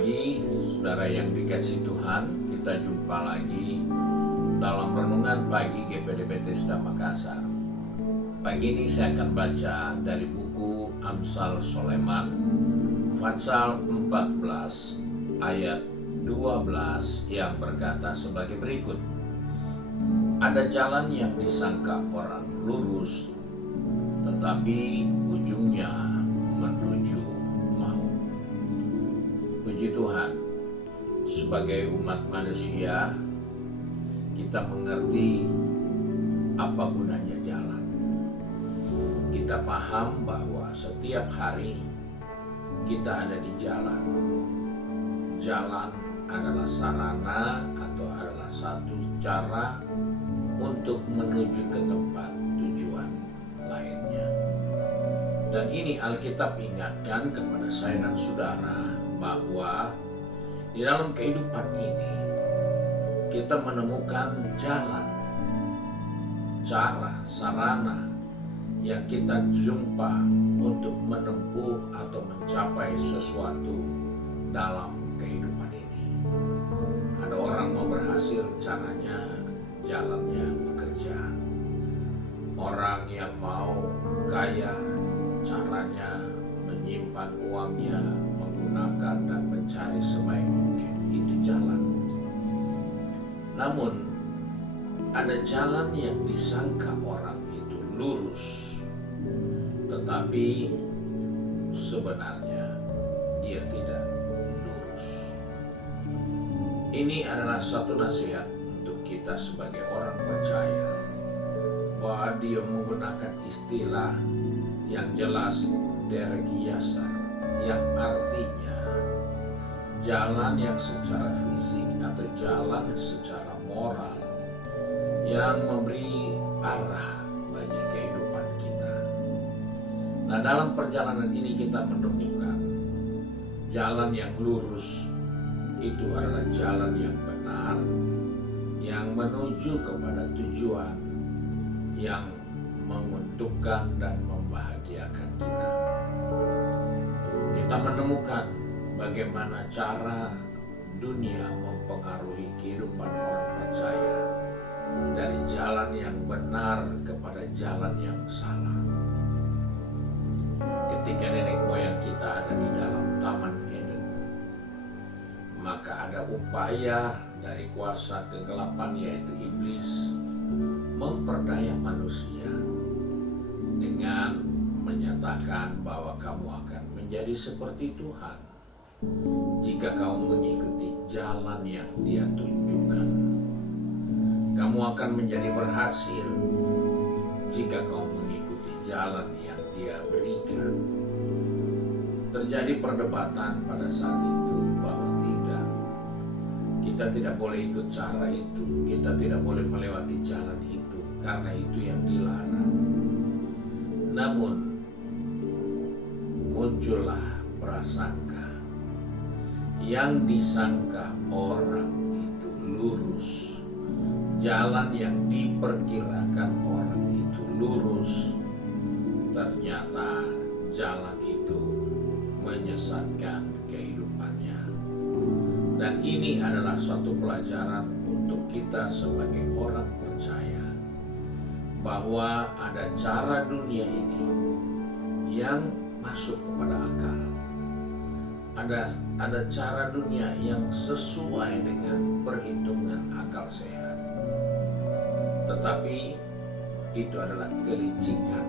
pagi, saudara yang dikasihi Tuhan. Kita jumpa lagi dalam renungan pagi GPD Bethesda Makassar. Pagi ini saya akan baca dari buku Amsal Soleman, pasal 14 ayat 12 yang berkata sebagai berikut. Ada jalan yang disangka orang lurus, tetapi ujungnya menuju maut. Puji Tuhan, sebagai umat manusia, kita mengerti apa gunanya jalan. Kita paham bahwa setiap hari kita ada di jalan. Jalan adalah sarana atau adalah satu cara untuk menuju ke tempat tujuan lainnya. Dan ini Alkitab ingatkan kepada saya dan saudara bahwa di dalam kehidupan ini kita menemukan jalan, cara, sarana yang kita jumpa untuk menempuh atau mencapai sesuatu dalam kehidupan ini. Ada orang mau berhasil, caranya, jalannya bekerja. Orang yang mau kaya, caranya menyimpan uangnya, menggunakan dan mencari sebaik mungkin. Itu jalan. Namun ada jalan yang disangka orang itu lurus, tetapi sebenarnya dia tidak lurus. Ini adalah satu nasihat untuk kita sebagai orang percaya, bahwa dia menggunakan istilah yang jelas derek yasar, yang artinya jalan yang secara fisik atau jalan secara moral yang memberi arah bagi kehidupan kita. Nah, dalam perjalanan ini kita menemukan jalan yang lurus itu adalah jalan yang benar, yang menuju kepada tujuan yang menguntungkan dan membahagiakan kita. Kita menemukan bagaimana cara dunia mempengaruhi kehidupan orang percaya dari jalan yang benar kepada jalan yang salah. Ketika nenek moyang kita ada di dalam Taman Eden, maka ada upaya dari kuasa kegelapan yaitu iblis memperdaya manusia dengan menyatakan bahwa kamu akan menjadi seperti Tuhan jika kamu mengikuti jalan yang Dia tunjukkan. Kamu akan menjadi berhasil jika kamu mengikuti jalan yang Dia berikan. Terjadi perdebatan pada saat itu bahwa kita tidak boleh ikut cara itu, kita tidak boleh melewati jalan itu, karena itu yang dilarang. Namun muncullah prasangka yang disangka orang itu lurus, jalan yang diperkirakan orang itu lurus, ternyata jalan itu menyesatkan kehidupannya. Dan ini adalah suatu pelajaran untuk kita sebagai orang percaya, bahwa ada cara dunia ini yang masuk kepada akal. Ada cara dunia yang sesuai dengan perhitungan akal sehat. Tetapi itu adalah kelicikan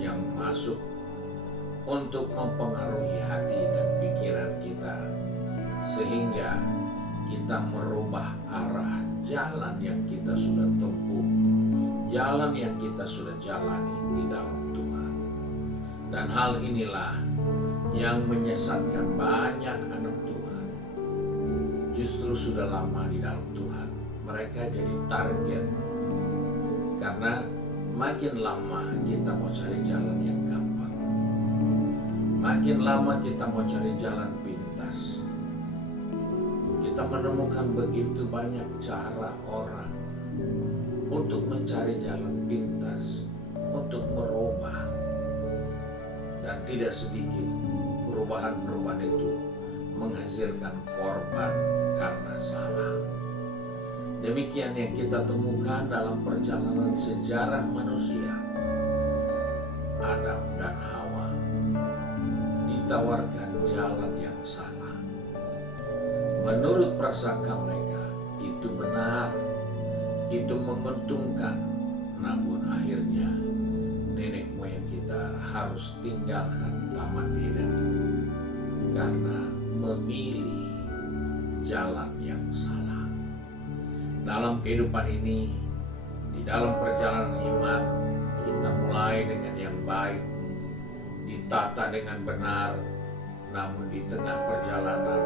yang masuk untuk mempengaruhi hati dan pikiran kita, sehingga kita merubah arah jalan yang kita sudah tempuh, jalan yang kita sudah jalani di dalam Tuhan. Dan hal inilah yang menyesatkan banyak anak Tuhan. Justru sudah lama di dalam Tuhan, mereka jadi target, karena makin lama kita mau cari jalan yang gampang, makin lama kita mau cari jalan pintas. Kita menemukan begitu banyak cara orang untuk mencari jalan pintas, untuk merubah. Dan tidak sedikit perubahan-perubahan itu menghasilkan korban karena salah. Demikian yang kita temukan dalam perjalanan sejarah manusia. Adam dan Hawa ditawarkan jalan yang salah. Menurut prasangka mereka, itu benar, itu menguntungkan. Namun akhirnya nenek moyang kita harus tinggalkan Taman Eden karena memilih jalan yang salah. Dalam kehidupan ini, di dalam perjalanan iman, kita mulai dengan yang baik, ditata dengan benar, namun di tengah perjalanan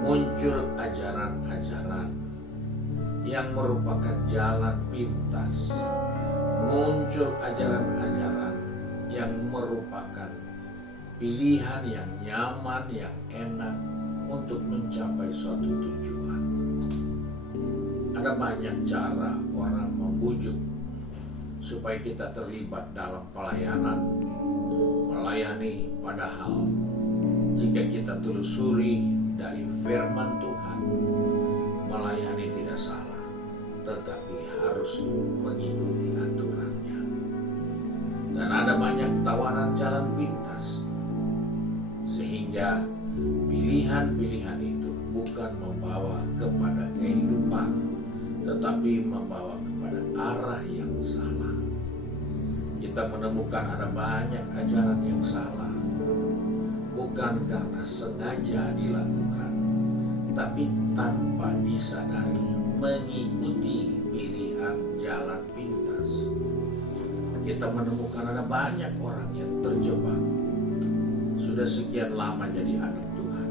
muncul ajaran-ajaran yang merupakan jalan pintas, muncul ajaran-ajaran yang merupakan pilihan yang nyaman, yang enak untuk mencapai suatu tujuan. Ada banyak cara orang membujuk supaya kita terlibat dalam pelayanan, melayani, padahal jika kita telusuri dari firman Tuhan, melayani tidak salah, tetapi harus mengikuti aturannya. Dan ada banyak tawaran jalan pintas, sehingga pilihan-pilihan itu bukan membawa kepada kehidupan, tetapi membawa kepada arah yang salah. Kita menemukan ada banyak ajaran yang salah, bukan karena sengaja dilakukan, tapi tanpa disadari mengikuti pilihan jalan pintas. Kita menemukan ada banyak orang yang terjebak, sudah sekian lama jadi anak Tuhan,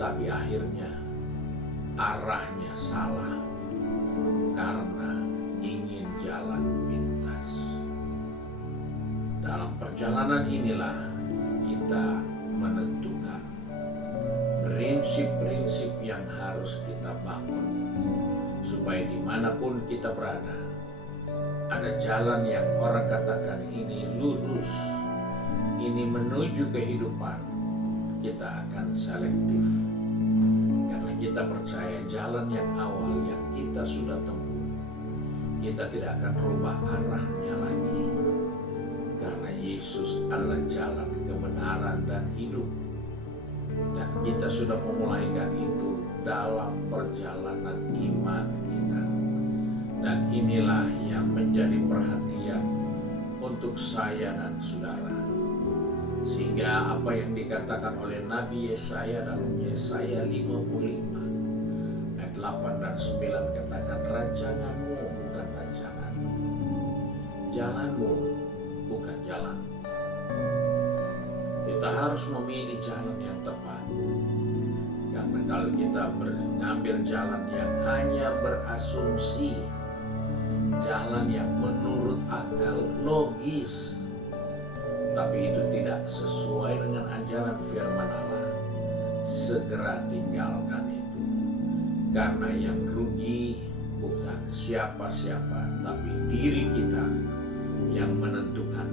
tapi akhirnya arahnya salah karena ingin jalan pintas. Dalam perjalanan inilah kita menentukan prinsip-prinsip yang harus kita bangun, supaya dimanapun kita berada, ada jalan yang orang katakan ini lurus, ini menuju kehidupan. Kita akan selektif, karena kita percaya jalan yang awal yang kita sudah tempuh, kita tidak akan rubah arahnya lagi, karena Yesus adalah jalan kebenaran dan hidup. Dan kita sudah memulaikan itu dalam perjalanan iman kita. Dan inilah yang menjadi perhatian untuk saya dan saudara. Sehingga apa yang dikatakan oleh Nabi Yesaya dalam Yesaya 55 ayat 8 dan 9 katakan, rancanganmu bukan rancanganmu, jalanmu bukan jalanmu. Kita harus memilih jalan yang tepat. Karena kalau kita mengambil jalan yang hanya berasumsi, jalan yang menurut akal logis, tapi itu tidak sesuai dengan ajaran firman Allah, segera tinggalkan itu. Karena yang rugi bukan siapa-siapa, tapi diri kita yang menentukan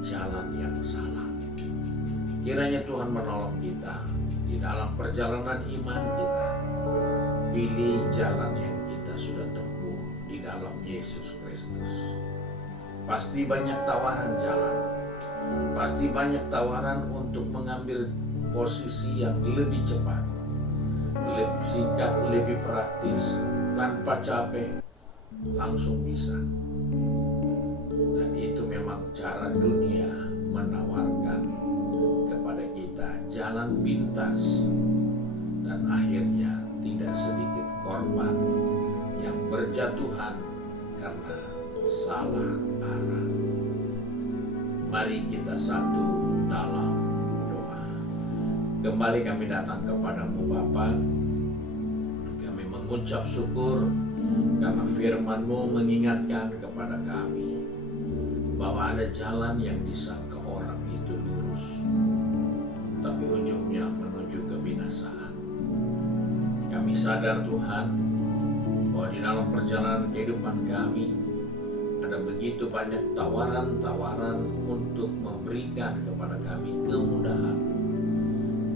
jalan yang salah. Kiranya Tuhan menolong kita di dalam perjalanan iman kita. Pilih jalan yang kita sudah tempuh di dalam Yesus Kristus. Pasti banyak tawaran jalan, pasti banyak tawaran untuk mengambil posisi yang lebih cepat, lebih singkat, lebih praktis, tanpa capek, langsung bisa. Dan itu memang cara dunia menawarkan kepada kita jalan pintas, dan akhirnya tidak sedikit korban yang berjatuhan karena salah arah. Mari kita satu dalam doa. Kembali kami datang kepadamu Bapa. Kami mengucap syukur karena firman-Mu mengingatkan kepada kami bahwa ada jalan yang disangka orang itu lurus, tapi ujungnya menuju kebinasaan. Kami sadar Tuhan bahwa di dalam perjalanan kehidupan kami ada begitu banyak tawaran-tawaran untuk memberikan kepada kami kemudahan,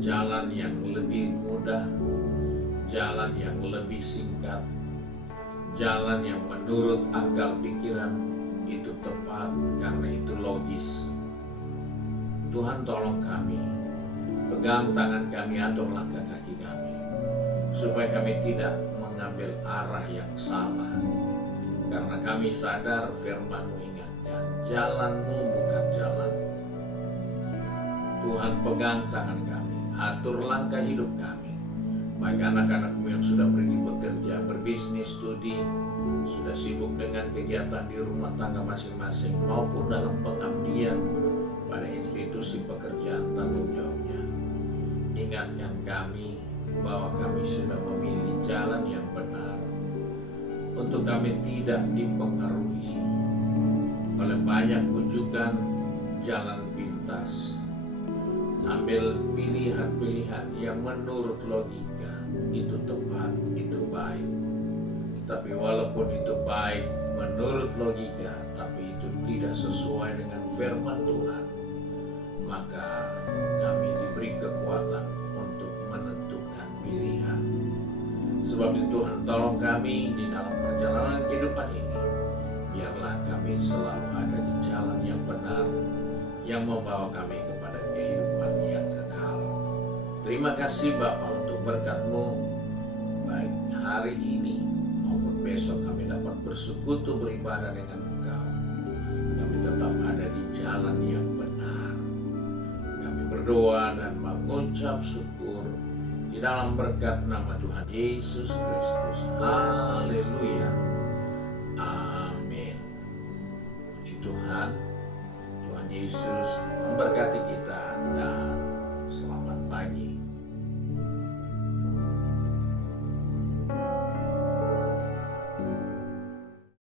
jalan yang lebih mudah, jalan yang lebih singkat, jalan yang menurut akal pikiran itu tepat karena itu logis. Tuhan tolong kami, pegang tangan kami, atur langkah kaki kami, supaya kami tidak mengambil arah yang salah. Karena kami sadar firman-Mu ingatkan, jalan-Mu bukan jalanku. Tuhan pegang tangan kami, atur langkah hidup kami. Baik anak-anak-Mu yang sudah pergi bekerja, berbisnis, studi, sudah sibuk dengan kegiatan di rumah tangga masing-masing, maupun dalam pengabdian pada institusi pekerjaan tanggung jawabnya. Ingatkan kami bahwa kami sudah memilih jalan yang benar, untuk kami tidak dipengaruhi oleh banyak bujukan jalan pintas, ambil pilihan-pilihan yang menurut logika itu tepat, itu baik. Tapi walaupun itu baik menurut logika, tapi itu tidak sesuai dengan firman Tuhan, maka kami diberi kekuatan untuk menentukan pilihan. Sebab itu Tuhan tolong kami di dalam perjalanan kehidupan ini. Biarlah kami selalu ada di jalan yang benar, yang membawa kami kepada kehidupan yang kekal. Terima kasih Bapa untuk berkat-Mu, baik hari ini maupun besok kami dapat bersekutu beribadah dengan Engkau. Kami tetap ada di jalan yang benar. Kami berdoa dan mengucap syukur di dalam berkat nama Tuhan Yesus Kristus. Haleluya. Amin. Puji Tuhan. Tuhan Yesus memberkati kita dan